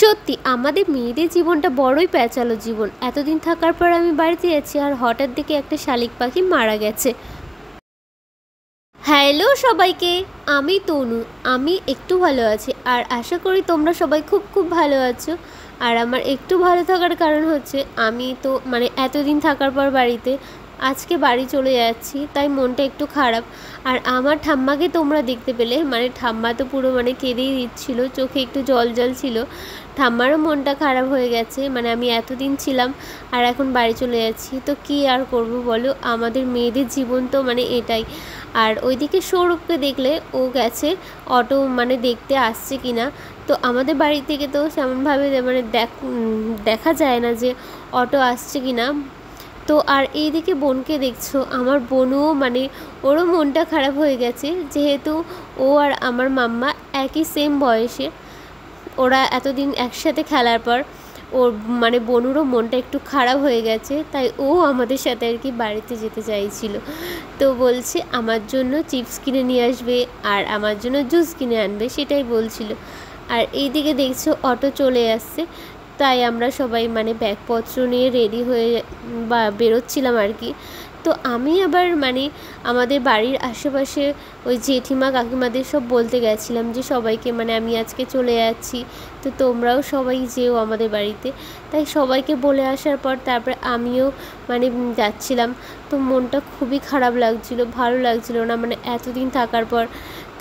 সত্যি আমাদের মেয়েদের জীবনটা বড়ই প্যাঁচালো জীবন। এতদিন থাকার পর আমি বাড়িতে যাচ্ছি আর হঠাৎ দেখে একটা শালিক পাখি মারা গেছে। হ্যালো সবাইকে, আমি তনু। আমি একটু ভালো আছি আর আশা করি তোমরা সবাই খুব খুব ভালো আছো। আর আমার একটু ভালো থাকার কারণ হচ্ছে আমি তো এতদিন থাকার পর বাড়িতে আজকে বাড়ি চলে যাচ্ছি, তাই মনটা একটু খারাপ। আর আমার ঠাম্মাকে তোমরা দেখতে পেলে, ঠাম্মা তো পুরো কেঁদেই দিচ্ছিল, চোখে একটু জল জল ছিল। ঠাম্মারও মনটা খারাপ হয়ে গেছে, আমি এতদিন ছিলাম আর এখন বাড়ি চলে যাচ্ছি, তো কি আর করব বলো, আমাদের মেয়েদের জীবন তো এটাই। আর ওইদিকে সৌরভকে দেখলে ও গেছে অটো দেখতে আসছে কিনা। তো আমাদের বাড়ি থেকে তো সেমনভাবে দেখা যায় না যে অটো আসছে কিনা। তো আর এইদিকে বোনকে দেখছো, আমার বোনও ওরও মনটা খারাপ হয়ে গেছে, যেহেতু ও আর আমার মাম্মা একই সেম বয়সে, ওরা এতদিন একসাথে খেলার পর ওর বোনুরও মনটা একটু খারাপ হয়ে গেছে, তাই ও আমাদের সাথে আর কি বাড়িতে যেতে চাইছিল। তো বলছে আমার জন্য চিপস কিনে নিয়ে আসবে আর আমার জন্য জুস কিনে আনবে, সেটাই বলছিল। আর এইদিকে দেখছো অটো চলে আসছে, তাই আমরা সবাই ব্যাগপত্র নিয়ে রেডি হয়ে বেরোচ্ছিলাম আর কি। তো আমি আবার আমাদের বাড়ির আশেপাশে ওই জেঠিমা কাকিমাদের সব বলতে গেছিলাম যে সবাইকে আমি আজকে চলে যাচ্ছি, তো তোমরাও সবাই যেও আমাদের বাড়িতে। তাই সবাইকে বলে আসার পর তারপরে আমিও যাচ্ছিলাম। তো মনটা খুবই খারাপ লাগছিল, ভালো লাগছিল না। এতদিন থাকার পর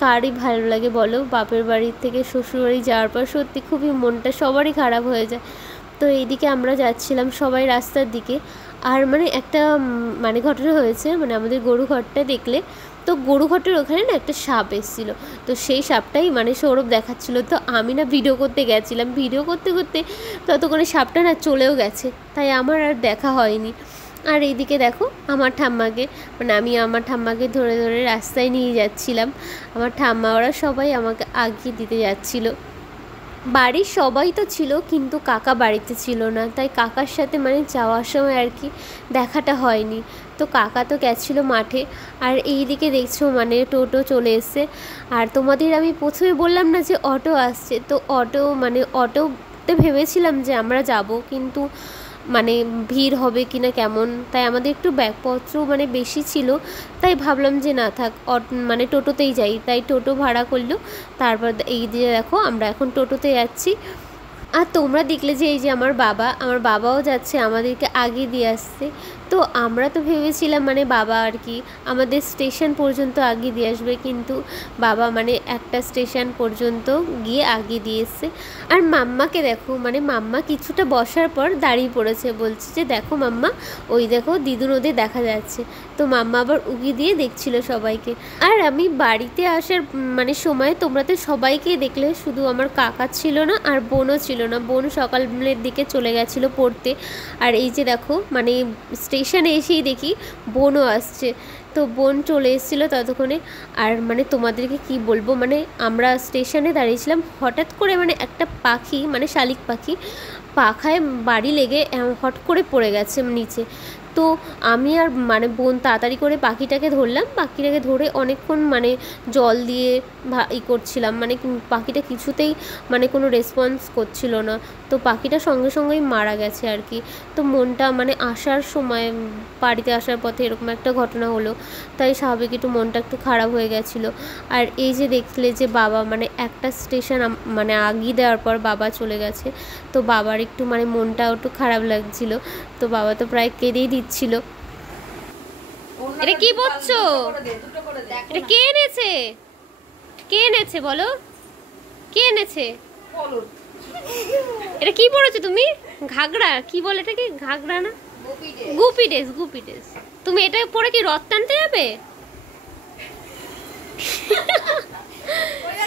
কারই ভালো লাগে বলো, বাপের বাড়ি থেকে শ্বশুরবাড়ি যাওয়ার পর সত্যি খুবই মনটা সবারই খারাপ হয়ে যায়। তো এইদিকে আমরা যাচ্ছিলাম সবাই রাস্তার দিকে। আর একটা ঘটনা হয়েছে, আমাদের গরু ঘরটা দেখলে তো গরু ঘরটার ওখানে না একটা সাপ এসেছিলো। তো সেই সাপটাই সৌরভ দেখাচ্ছিলো। তো আমি না ভিডিও করতে গেছিলাম, ভিডিও করতে করতে ততক্ষণে সাপটা না চলেও গেছে, তাই আমার আর দেখা হয়নি। আর এইদিকে দেখো আমার ঠাম্মাকে আমি আমার ঠাম্মাকে ধরে ধরে রাস্তায় নিয়ে যাচ্ছিলাম। আমার ঠাম্মা ওরা সবাই আমাকে আগিয়ে দিতে যাচ্ছিলো। বাড়ির সবাই তো ছিল, কিন্তু কাকা বাড়িতে ছিল না, তাই কাকার সাথে যাওয়ার সময় আর কি দেখাটা হয়নি। তো কাকা তো গেছিলো মাঠে। আর এই দিকে দেখছো টোটো চলে এসছে। আর তোমাদের আমি প্রথমে বললাম না যে অটো আসছে, তো অটোতে ভেবেছিলাম যে আমরা যাব, কিন্তু ভিড় হবে কি না কেমন, তাই আমাদের একটু ব্যাগপত্র বেশি ছিল, তাই ভাবলাম যে না থাক টোটোতেই যাই, তাই টোটো ভাড়া করলো। তারপর এই দিয়ে দেখো আমরা এখন টোটোতে যাচ্ছি। আর তোমরা দেখলে যে এই যে আমার বাবাও যাচ্ছে আমাদেরকে আগে দিয়ে আসছে। তো আমরা তো ভেবেছিলাম বাবা আর কি আমাদের স্টেশন পর্যন্ত আগে দিয়ে আসবে, কিন্তু বাবা একটা স্টেশন পর্যন্ত গিয়ে আগে দিয়ে এসছে। আর মাম্মাকে দেখো, মাম্মা কিছুটা বসার পর দাঁড়িয়ে পড়েছে, বলছে যে দেখো মাম্মা, ওই দেখো দিদু নদী দেখা যাচ্ছে। তো মাম্মা আবার উকি দিয়ে দেখছিল সবাইকে। আর আমি বাড়িতে আসার সময় তোমরা তো সবাইকে দেখলে, শুধু আমার কাকা ছিল না আর বোনও ছিল না। বোন সকালের দিকে চলে গেছিলো পড়তে। আর এই যে দেখো স্টেশনে এসেই দেখি বোনও আসছে। তো বোন চলে এসেছিলো ততক্ষণে। আর তোমাদেরকে কি বলবো, আমরা স্টেশনে দাঁড়িয়েছিলাম, হঠাৎ করে একটা পাখি শালিক পাখি পাখায় বাড়ি লেগে হট করে পড়ে গেছে নিচে। তো আমি আর বোন তাড়াতাড়ি করে পাখিটাকে ধরলাম, পাখিটাকে ধরে অনেকক্ষণ জল দিয়ে করছিলাম, পাখিটা কিছুতেই কোনো রেসপন্স করছিল না। তো পাখিটা সঙ্গে সঙ্গেই মারা গেছে আর কি। তো মনটা আসার সময় বাড়িতে আসার পথে এরকম একটা ঘটনা হলো, তাই স্বাভাবিক একটু মনটা একটু খারাপ হয়ে গেছিলো। আর এই যে দেখলে যে বাবা একটা স্টেশন আগিয়ে দেওয়ার পর বাবা চলে গেছে, তো বাবার একটু মনটাও একটু খারাপ লাগছিল। তো বাবা তো প্রায় কেঁদেই দিচ্ছিল। এটা কি বলছো? এটা কে এনেছে? কে এনেছে বলো, কে এনেছে? এটা কি পড়েছো তুমি? ঘাগরা কি বলে এটাকে? ঘাগরা না, গুপি ড্রেস। গুপি ড্রেস। তুমি এটা পরে কি রথ টানতে যাবে?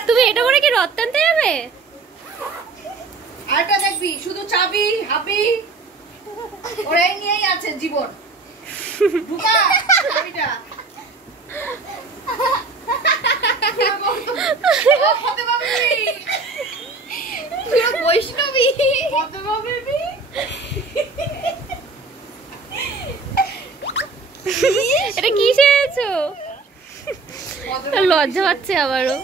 তুমি এটা পরে কি রথ টানতে যাবে? আরেকটা দেখবি, শুধু চাবি হাবি ওরাই নিয়েই আছে জীবন। বুকা চাবিটা কত বাবি পুরো বৈষ্ণবী কত বাবি। এটা কি সেছো? লজ্জা পাচ্ছে আবারও।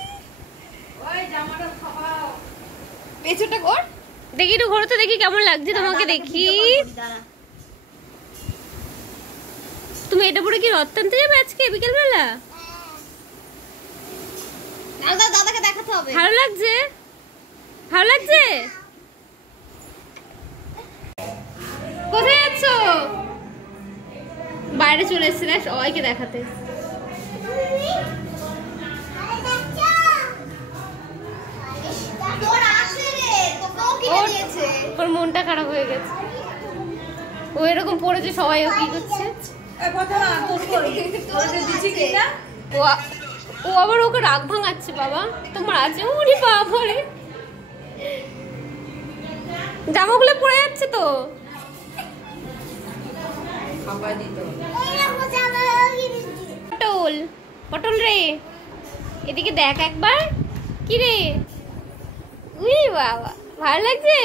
ওই জামাটা খাওয়াও, পেছনটা কর। দেখি একটু ঘোরো তো, দেখি কেমন লাগছে তোমাকে। দেখি তুমি এটা পরে কি রথ টানতে যাবে আজকে বিকেল বেলা? দাদাকে দেখাতে হবে। ভালো লাগছে, ভালো লাগছে। কোথায় যাচ্ছ? বাইরে চলে এসেছি না সবাইকে দেখাতে। ওর মনটা খারাপ হয়ে গেছে, ও এরকম পড়েছে, সবাই ও কি করছে। ও আবার ওকে রাগ ভাঙাচ্ছে। বাবা তোমার আছে? ওরে বাবারে, জামাগুলো পড়ে যাচ্ছে তো। পটল, পটল রে, এদিকে দেখ একবার। কি রে? উই বাবা, ভালো লাগছে,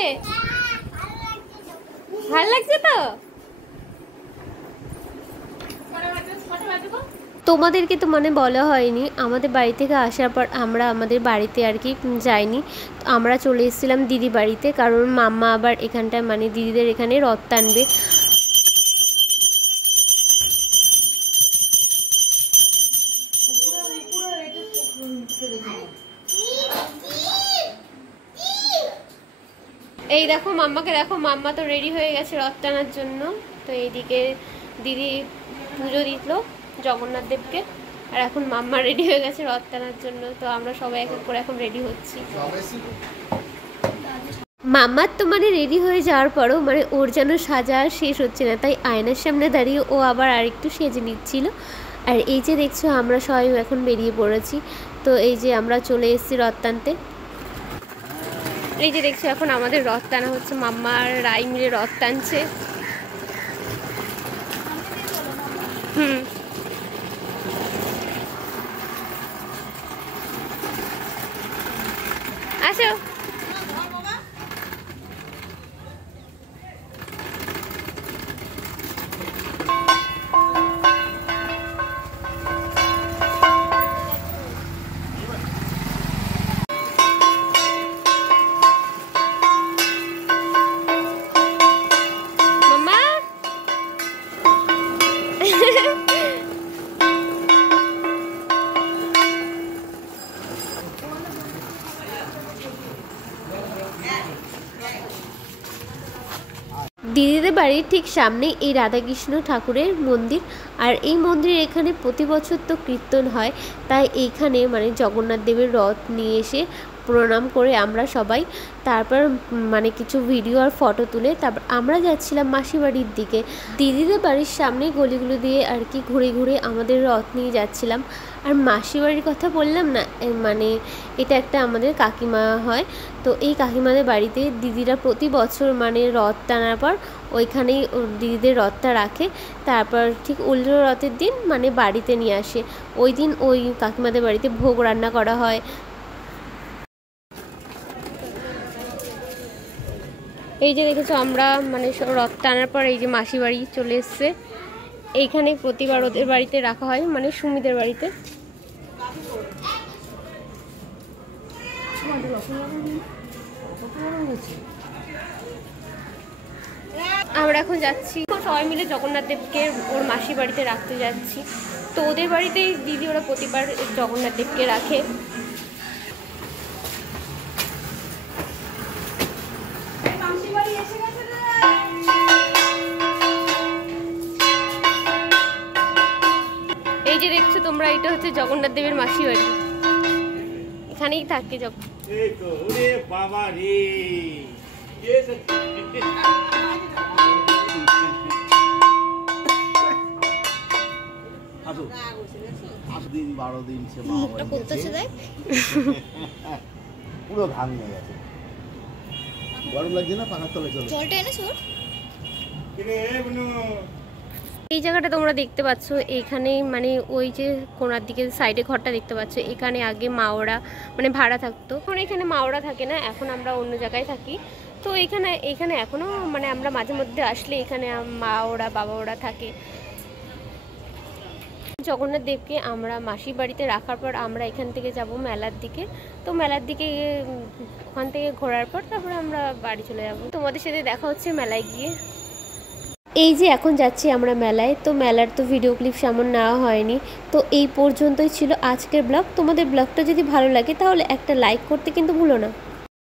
ভালো লাগছে তো। তোমাদেরকে তো মানে বলা হয়নি, আমাদের বাড়ি থেকে আসার পর আমরা আমাদের বাড়িতে আর কি যাইনি, আমরা চলে এসেছিলাম দিদি বাড়িতে, কারণ মাম্মা আবার এখানটায় মানে দিদিদের এখানে রথ টানবে। এই দেখো মাম্মাকে দেখো, মাম্মা তো রেডি হয়ে গেছে রথ টানার জন্য। তো এইদিকে দিদি পুজো দিল জগন্নাথ দেবকে, আর এখন মাম্মা রেডি হয়ে গেছে রথ টানার জন্য। তো আমরা সবাই এক এক করে এখন রেডি হচ্ছি। মাম্মার তো মানে রেডি হয়ে যাওয়ার পরও মানে ওর যেন সাজা শেষ হচ্ছে না, তাই আয়নার সামনে দাঁড়িয়ে ও আবার আরেকটু সেজে নিচ্ছিল। আর এই যে দেখছো আমরা সবাই এখন বেরিয়ে পড়েছি। তো এই যে আমরা চলে এসেছি রথ টানতে। এই যে দেখছো এখন আমাদের রথ টানা হচ্ছে, মাম্মা আর রাই মিলে রথ টানছে। আসো। দিদিদের বাড়ির ঠিক সামনেই এই রাধাকৃষ্ণ ঠাকুরের মন্দির, আর এই মন্দিরের এখানে প্রতি বছর তো কীর্তন হয়, তাই এইখানে মানে জগন্নাথ দেবের রথ নিয়ে এসে প্রণাম করে আমরা সবাই তারপর মানে কিছু ভিডিও আর ফটো তুলে তারপর আমরা যাচ্ছিলাম মাসি বাড়ির দিকে। দিদিদের বাড়ির সামনে গলিগুলো দিয়ে আর কি ঘুরে ঘুরে আমাদের রথ নিয়ে যাচ্ছিলাম। আর মাসি বাড়ির কথা বললাম না, মানে এটা একটা আমাদের কাকিমা হয়, তো এই কাকিমাদের বাড়িতে দিদিরা প্রতি বছর মানে রথ টানার পর ওইখানেই দিদিদের রথটা রাখে, তারপর ঠিক উল্টো রথের দিন মানে বাড়িতে নিয়ে আসে। ওই দিন ওই কাকিমাদের বাড়িতে ভোগ রান্না করা হয়। এই যে দেখেছো আমরা মানে রথ টানার পর এই যে মাসি বাড়ি চলে এসছে, এইখানে প্রতিবার ওদের বাড়িতে রাখা হয়, মানে সুমিদের বাড়িতে। আমরা এখন যাচ্ছি সবাই মিলে জগন্নাথ দেবকে ওর মাসি বাড়িতে রাখতে যাচ্ছি। তো ওদের বাড়িতেই দিদি ওরা প্রতিবার জগন্নাথ দেবকে রাখে। এই যে দেখছো তোমরা, এটা হচ্ছে জগন্নাথ দেবের মাসি বাড়ি, এখানেই থাকে। পুরো ভাঙিয়ে গেছে, গরম লাগছে না? পাখার তলে চলো, জলটা এনেছো। এই জায়গাটা তোমরা দেখতে পাচ্ছ, এইখানে মানে ওই যে কোনার দিকে সাইডে ঘরটা দেখতে পাচ্ছ, এখানে আগে মাওরা মানে ভাড়া থাকতো, এখন এখানে মাওরা থাকে না, এখন আমরা অন্য জায়গায় থাকি। তো এখানে এখনো মানে আমরা মাঝে মধ্যে আসলে এখানে মা ওরা বাবা ওরা থাকে। জগন্নাথ দেবকে আমরা মাসির বাড়িতে রাখার পর আমরা এখান থেকে যাব মেলার দিকে। তো মেলার দিকে ওখান থেকে ঘোরার পর তারপরে আমরা বাড়ি চলে যাব। তোমাদের সাথে দেখা হচ্ছে মেলায় গিয়ে। এই যে এখন যাচ্ছি আমরা মেলায়। তো মেলার তো ভিডিও ক্লিপ সেমন নেওয়া হয়নি। তো এই পর্যন্তই ছিল আজকের ব্লগ। তোমাদের ব্লগটা যদি ভালো লাগে তাহলে একটা লাইক করতে কিন্তু ভুলো না।